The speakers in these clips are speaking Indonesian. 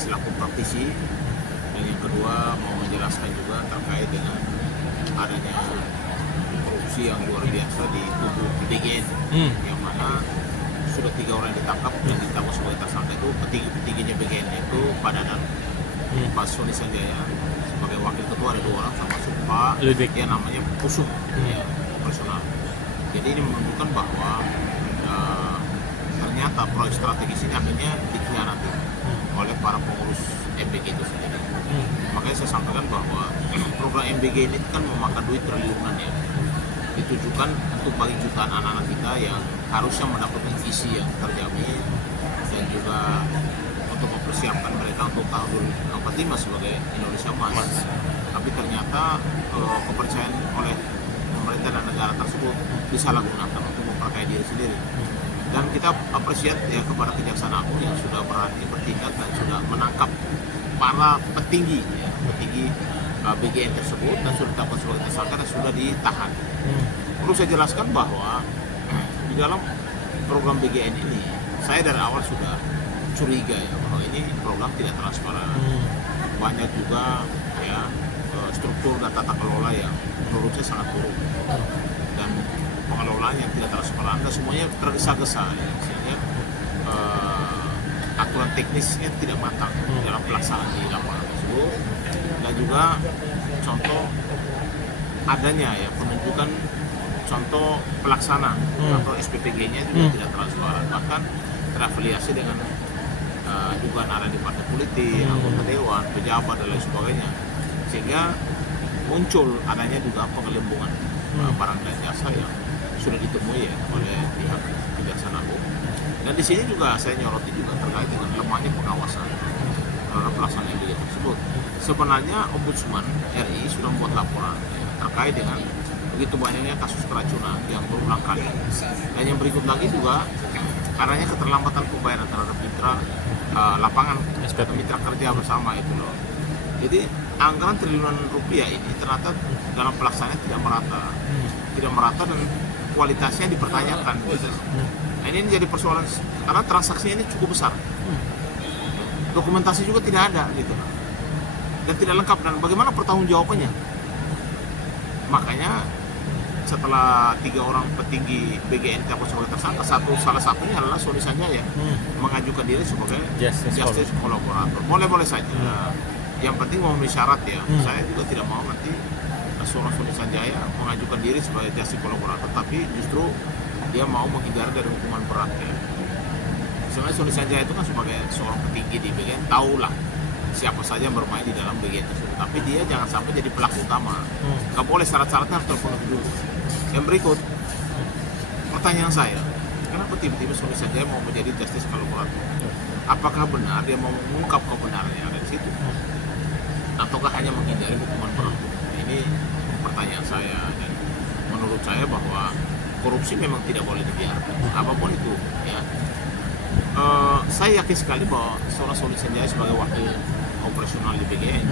selaku praktisi, dan yang kedua mau menjelaskan juga terkait dengan adanya korupsi yang luar biasa di tubuh BGN, yang mana sudah 3 orang ditangkap dan ditangkap sebagai tersangka. Itu petinggi-petingginya BGN itu Pak Dadan, Pak Soni Sanjaya sebagai wakil ketua, ada 2 orang, termasuk Pak Ludwig, yang namanya Pusung, ya, personal. Jadi ini menunjukkan bahwa ternyata proyek strategis ini akhirnya dikhianati oleh para pengurus MBG itu sendiri. Makanya saya sampaikan bahwa program MBG ini kan memakan duit triliunan, ya, ditujukan untuk bagi jutaan anak-anak kita yang harusnya mendapatkan visi yang terjamin dan juga untuk mempersiapkan mereka untuk tahun 45 sebagai Indonesia Emas. Tapi ternyata kepercayaan oleh pemerintah dan negara tersebut disalahgunakan untuk memperkaya diri sendiri. Dan kita apresiasi ya kepada Kejaksaan Agung yang sudah berani bertindak dan sudah menangkap para petinggi BGN tersebut dan sudah ditetapkan sebagai tersangka dan sudah ditahan. Perlu saya jelaskan bahwa di dalam program BGN ini saya dari awal sudah curiga ya bahwa ini program tidak transparan. Banyak juga ya struktur dan tata kelola yang menurut saya sangat buruk dan pengelolaan yang tidak transparan dan semuanya tergesa-gesa, ya, sehingga aturan teknisnya tidak matang dalam pelaksanaan di lapangan tersebut. Dan juga contoh adanya ya penunjukan contoh pelaksana atau SPPG-nya juga tidak transparan, bahkan terafiliasi dengan juga ada di partai politik, anggota dewan, pejabat dan lain sebagainya, sehingga muncul adanya juga pengelembungan barang dan jasa yang sudah ditemui ya oleh pihak Kejaksaan Agung. Dan di sini juga saya nyoroti juga terkait dengan lemahnya pengawasan terhadap pelaksanaan MBG tersebut. Sebenarnya Ombudsman RI sudah membuat laporan ya, terkait dengan begitu banyaknya kasus keracunan yang berulang kali. Dan yang berikut lagi juga karena keterlambatan pembayaran terhadap mitra lapangan, mitra kerja bersama itu loh. Jadi anggaran triliunan rupiah ini ternyata dalam pelaksanaannya tidak merata dan kualitasnya dipertanyakan. Gitu. Nah, ini jadi persoalan karena transaksinya ini cukup besar. Dokumentasi juga tidak ada gitu. Dan tidak lengkap, dan bagaimana pertanggungjawabannya? Makanya setelah 3 orang petinggi BGN ditetapkan sebagai tersangka, salah satunya adalah Soni Sanjaya mengajukan diri sebagai justice kolaborator. Boleh saja. Yang penting memenuhi syarat ya. Saya juga tidak mau nanti seorang Soni Sanjaya mengajukan diri sebagai justice kolaborator, tapi justru dia mau menghindari dari hukuman berat ya. Sebenarnya Soni Sanjaya itu kan sebagai seorang petinggi di BGN tahulah siapa saja yang bermain di dalam BGN tersebut, tapi dia jangan sampai jadi pelaku utama. Nggak boleh, syarat-syaratnya harus terpenuhi dulu. Yang berikut, pertanyaan saya, kenapa tiba-tiba Soni Sanjaya mau menjadi justice kolaborator? Apakah benar dia mau mengungkap kebenaran yang ada di situ, ataukah hanya menghindari hukuman berat? Ini pertanyaan saya, dan menurut saya bahwa korupsi memang tidak boleh dibiarkan, apapun itu ya. Saya yakin sekali bahwa seorang Soni Sanjaya sebagai wakil operasional di BGN,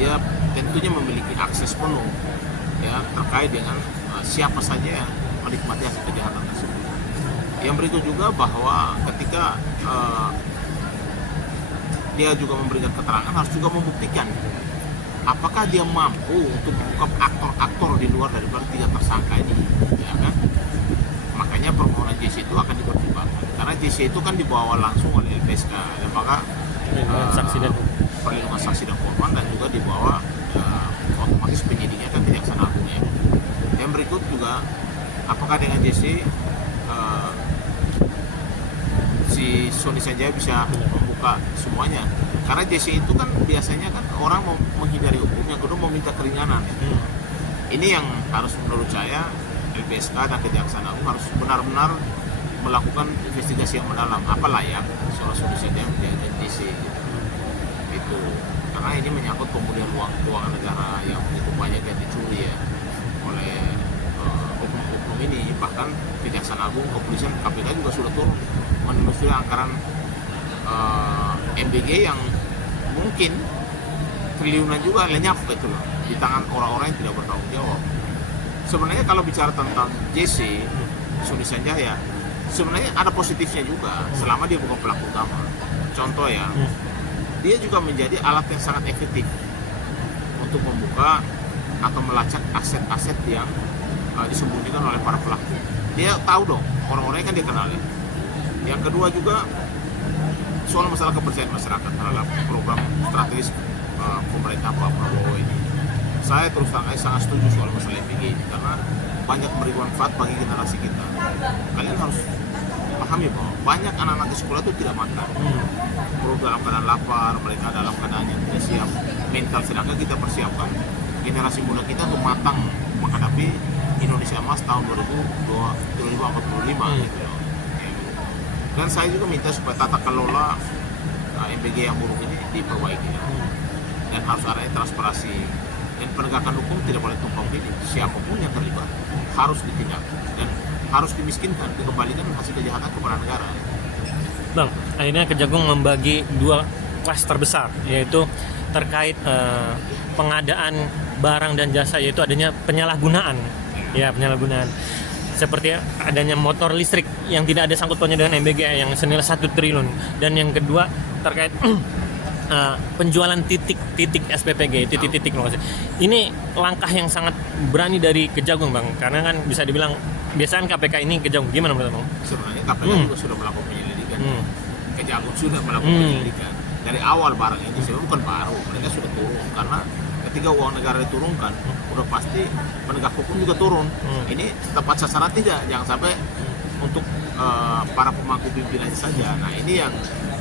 dia tentunya memiliki akses penuh ya terkait dengan siapa saja yang menikmati hasil kejahatan tersebut. Yang berikut juga bahwa ketika dia juga memberikan keterangan, harus juga membuktikan apakah dia mampu untuk mengungkap aktor-aktor di luar daripada 3 tersangka ini, ya kan? Makanya permohonan JC itu akan dipertimbangkan karena JC itu kan dibawa langsung oleh LPSK, lembaga perlindungan saksi dan korban, dan juga dibawa otomatis penyidiknya kan Kejaksaan Agung ya. Yang berikut juga apakah dengan JC si Soni Sanjaya bisa membuka semuanya, karena JC itu kan biasanya kan orang mau menghindari hukum, yang kedua meminta keringanan. Ini yang harus menurut saya LPSK dan Kejaksaan Agung harus benar-benar melakukan investigasi yang mendalam, apa layak seorang Soni Sanjaya menjadi JC itu, karena ini menyangkut pemulihan uang keuangan negara yang begitu banyak yang dicuri ya oleh oknum-oknum ini. Bahkan Kejaksaan Agung, kepolisian, KPK juga sudah turun menelusuri anggaran MBG yang mungkin triliunan juga lenyap gitu loh di tangan orang-orang yang tidak bertanggung jawab. Sebenarnya kalau bicara tentang JC Soni Sanjaya, sebenarnya ada positifnya juga selama dia bukan pelaku utama. Contoh ya, dia juga menjadi alat yang sangat efektif untuk membuka atau melacak aset-aset yang disembunyikan oleh para pelaku. Dia tahu dong, orang-orangnya kan dia kenal ya. Yang kedua juga soal masalah kepercayaan masyarakat terhadap program strategis pemerintah Pak Prabowo ini. Saya terus terang sangat setuju soal masalah MBG ini karena banyak memberi manfaat bagi generasi kita. Kalian harus pahami bahwa banyak anak-anak di sekolah itu tidak makan, perlu dalam keadaan lapar, mereka dalam keadaan yang tidak siap mental, sedangkan kita persiapkan generasi muda kita untuk matang menghadapi Indonesia Emas tahun 2045 gitu loh. Dan saya juga minta supaya tata kelola MBG yang buruk ini diperbaiki dan harus adanya transparansi dan penegakan hukum tidak boleh tumpang tindih. Siapapun yang terlibat harus ditindak dan harus dimiskinkan, dikembalikan hasil kejahatan kepada negara. Bang, akhirnya Kejagung membagi 2 klaster besar, yaitu terkait pengadaan barang dan jasa, yaitu adanya penyalahgunaan. Ya, penyalahgunaan. Seperti adanya motor listrik yang tidak ada sangkut pautnya dengan MBG yang senilai 1 triliun. Dan yang kedua terkait penjualan titik SPPG, titik-titik lokasi. Ini langkah yang sangat berani dari Kejagung, Bang, karena kan bisa dibilang biasanya KPK ini Kejagung. Gimana menurut Bang? Sebenarnya KPK juga sudah melakukan penyelidikan. Kejagung sudah melakukan penyelidikan. Dari awal barang ini sebenarnya bukan baru, mereka sudah turun karena ketika uang negara diturunkan, udah pasti penegak hukum juga turun. Ini tepat sasaran tidak, jangan sampai untuk para pemangku pimpinan saja. Nah ini yang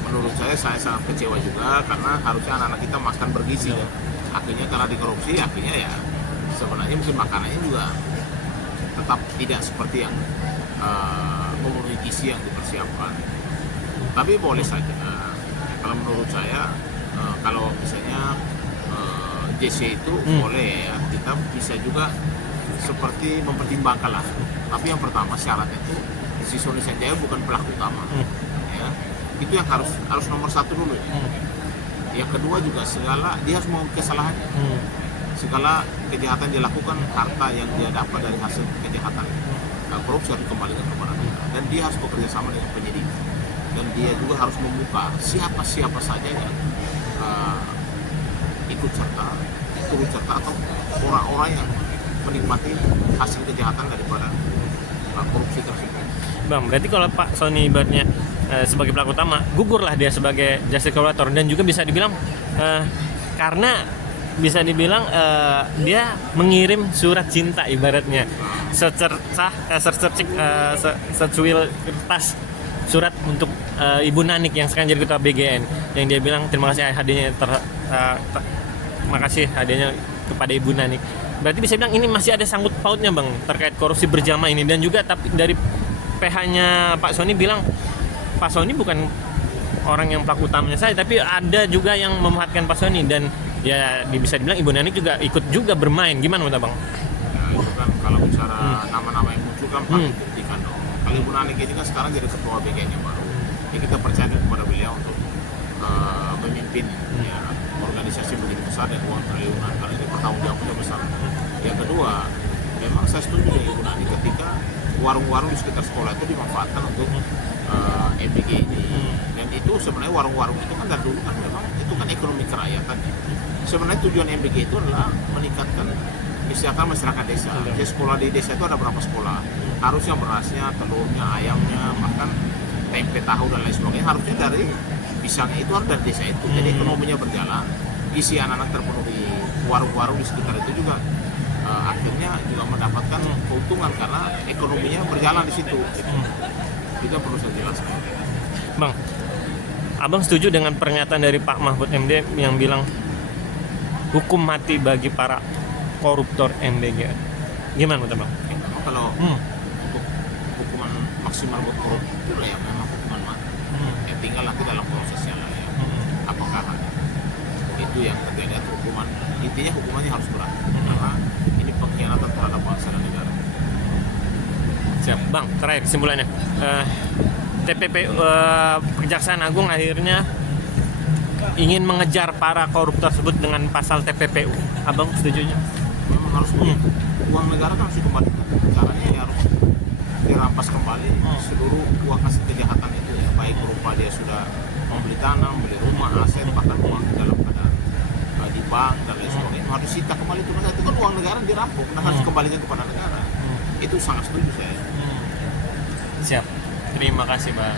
menurut saya sangat kecewa juga karena harusnya anak-anak kita makan bergizi ya. Akhirnya karena dikorupsi, akhirnya ya sebenarnya mungkin makanannya juga tetap tidak seperti yang memenuhi gizi yang dipersiapkan. Tapi boleh saja. Kalau menurut saya, kalau misalnya JC itu boleh ya, kita bisa juga seperti mempertimbangkan lah. Tapi yang pertama syaratnya itu si Sony Sanjaya bukan pelaku utama. Ya. Itu yang harus nomor 1 dulu. Yang kedua juga dia harus mengakui kesalahannya. Segala kejahatan dilakukan, harta yang dia dapat dari hasil kejahatan korupsi harus dikembalikan kepada negara. Dan dia harus bekerja sama dengan penyidik. Dan dia juga harus membuka siapa saja yang ikut serta atau orang-orang yang menikmati hasil kejahatan daripada korupsi tersebut. Bang, berarti kalau Pak Sony ibaratnya sebagai pelaku utama, gugurlah dia sebagai justice collaborator, dan juga bisa dibilang karena bisa dibilang dia mengirim surat cinta ibaratnya secuil kertas surat untuk Ibu Nanik yang sekarang jadi ketua BGN, yang dia bilang terima kasih hadiahnya makasih hadiahnya kepada Ibu Nanik. Berarti bisa bilang ini masih ada sangkut pautnya, Bang, terkait korupsi berjamaah ini. Dan juga tapi dari PH-nya Pak Sony bilang Pak Sony bukan orang yang pelaku utamanya saya, tapi ada juga yang memanfaatkan Pak Sony, dan ya bisa dibilang Ibu Nanik juga ikut juga bermain. Gimana menurut Bang? Ya, itu kan kalau bicara nama-nama yang muncul kan pasti dibuktikan dong. Kalau Ibu Nanik ini kan sekarang jadi ketua BGN yang baru. Ya kita percaya kepada beliau untuk memimpin ya, organisasi begitu besar dan uang triliunan, karena ini pertanggungjawabannya besar. Yang kedua, memang saya setuju dengan Ibu Nanik ketika warung-warung di sekitar sekolah itu dimanfaatkan untuk MBG ini. Dan itu sebenarnya warung-warung itu kan dari dulu kan memang itu kan ekonomi kerakyatan. Sebenarnya tujuan MBG itu adalah meningkatkan kesejahteraan masyarakat desa. Jadi sekolah di desa itu ada berapa sekolah? Harusnya berasnya, telurnya, ayamnya, bahkan tempe tahu dan lain sebagainya harusnya dari pisangnya itu harus dari desa itu. Jadi ekonominya berjalan, isi anak-anak terpenuhi di warung-warung di sekitar itu juga akhirnya juga mendapatkan keuntungan karena ekonominya berjalan di situ. Kita perlu saya jelaskan. Bang, Abang setuju dengan pernyataan dari Pak Mahfud MD yang bilang hukum mati bagi para koruptor MBG? Gimana menurut Bang? Ya, memang kalau untuk hukuman maksimal buat koruptor ya memang hukuman mati. Ya tinggal nanti dalam prosesnya lah ya. Apakah itu yang terjadi atau hukuman, intinya hukumannya harus berat karena ini pengkhianatan terhadap bangsa dan negara. Siap, Bang. Terakhir kesimpulannya, TPP Kejaksaan Agung akhirnya ingin mengejar para koruptor tersebut dengan pasal TPPU. Abang setujunya? Memang harus uang negara kan harus dikembalikan. Caranya ya harus dirampas kembali seluruh uang hasil kejahatan itu ya. baik berupa dia sudah membeli tanah, membeli rumah, aset, bahkan uang dalam keadaan di bank dan lain sebagainya, itu harus disita kembali itu. Itu kan uang negara dirampok, nah harus kembalikan kepada negara. Itu sangat setuju saya. Siap. Terima kasih, Bang.